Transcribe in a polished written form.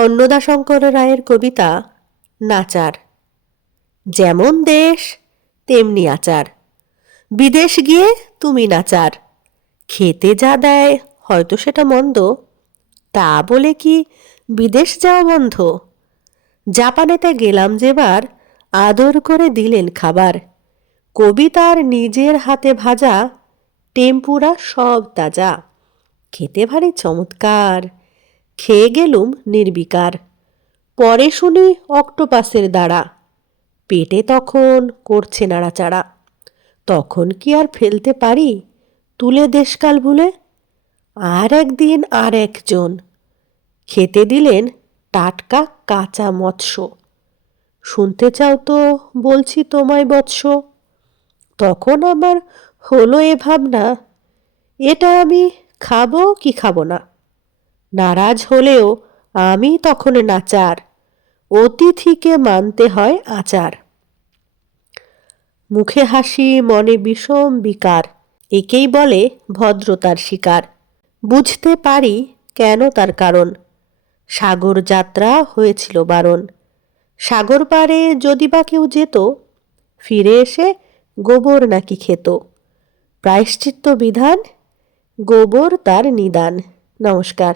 অন্নদাশঙ্কর রায়ের কবিতা নাচার। যেমন দেশ তেমনি আচার, বিদেশ গিয়ে তুমি নাচার। খেতে যা দেয় হয়তো সেটা মন্দ, তা বলে কি বিদেশ যাওয়া বন্ধ? জাপানেতে গেলাম যেবার, আদর করে দিলেন খাবার। কবিতার নিজের হাতে ভাজা, টেম্পুরা সব তাজা। খেতে ভারী চমৎকার, খেয়ে গেলুম নির্বিকার। পরে শুনি অক্টোপাসের দ্বারা, পেটে তখন করছে নাড়াচাড়া। তখন কি আর ফেলতে পারি তুলে দেশকাল ভুলে? আর একদিন আর একজন খেতে দিলেন টাটকা কাঁচা মৎস্য। শুনতে চাও তো বলছি তোমায় বৎস। তখন আমার হলো এ ভাবনা, এটা আমি খাবো কি খাবো না। নারাজ হলেও আমি তখন নাচার, অতিথিকে মানতে হয় আচার। মুখে হাসি মনে বিষম বিকার, একেই বলে ভদ্রতার শিকার। বুঝতে পারি কেন তার কারণ, সাগর যাত্রা হয়েছিল বারণ। সাগর পারে যদি বা কেউ যেত, ফিরে এসে গোবর নাকি খেত। প্রায়শ্চিত্ত বিধান, গোবর তার নিদান। নমস্কার।